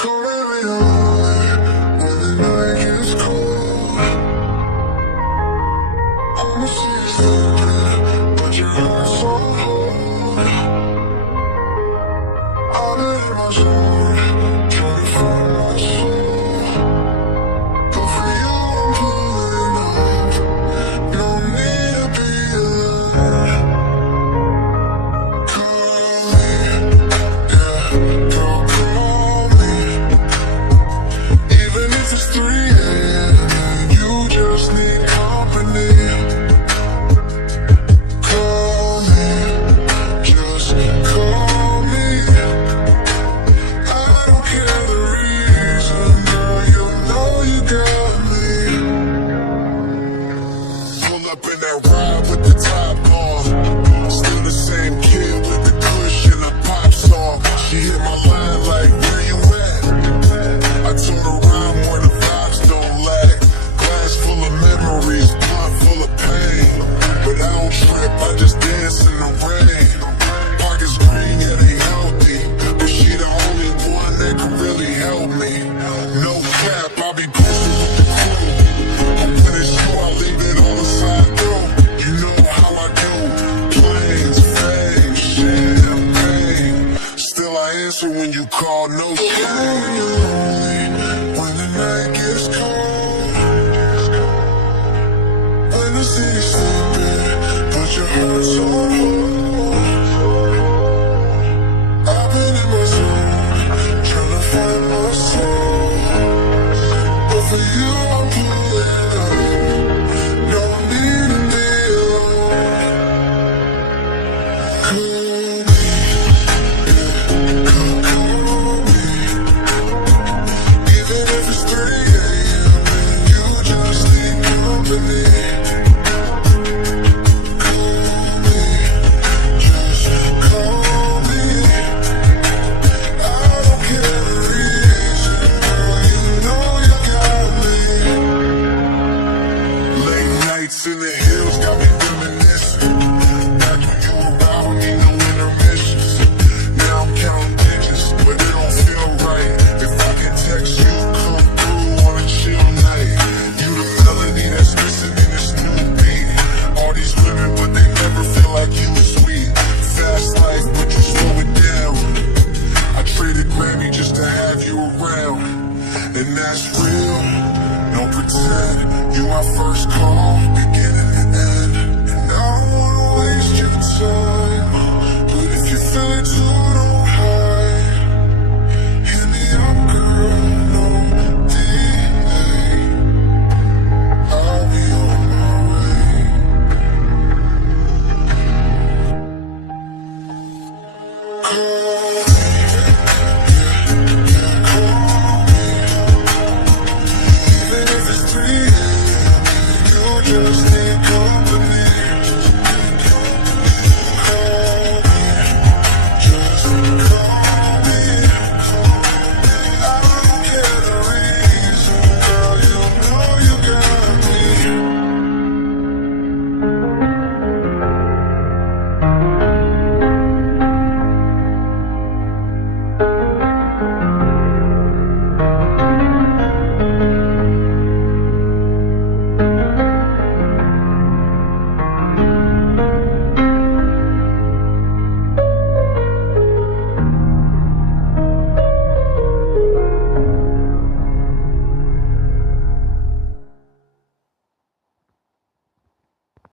Come every night when the night gets cold. I'ma see you sleeping, but your heart's on hold. I've been in my zone, trying to find my soul. But for you I'm pulling up, no need to be alone. Call me, yeah, girl, call me. Even if it's 3 a.m. and you just need company. Call me, just call me. I don't care the reason, girl, you know you got me. Pull up in that ride with the top on. Still the same kid with the cushion and pop song. She hit my line like, where you at? I told her rhyme where the vibes don't lag. Glass full of memories, blunt full of pain. But I don't trip, I just dance in the rain. Pockets green, yeah, they healthy. But she the only one that can really help me. No cap, I'll be posted with the crew. I'm finished, so I leave it on the side door. You know how I do. Planes, fame, champagne. Still I answer when you call, no shame. When the night gets cold, when the city's sleeping, but your heart's on hold. I've been in my zone, trying to find my soul. But for you I'm pulling up, no need to be alone. Call me, yeah, call me. Even if it's 3 a.m. and you just need company. Call me, just call me. I don't care the reason, girl, you know you got me. Late nights in the hills got me reminiscing. Back when you were out with me, no intermissions. Now I'm counting digits, but it don't feel right. If I can text you, come through on a chill night. You the melody that's missing in this new beat. All these women, but they never feel like you was sweet. Fast life, but you slow it down. I traded Grammy just to have you around. And that's real, no pretend. You my first call, beginning and end. And I don't wanna waste your time, but if you feel it too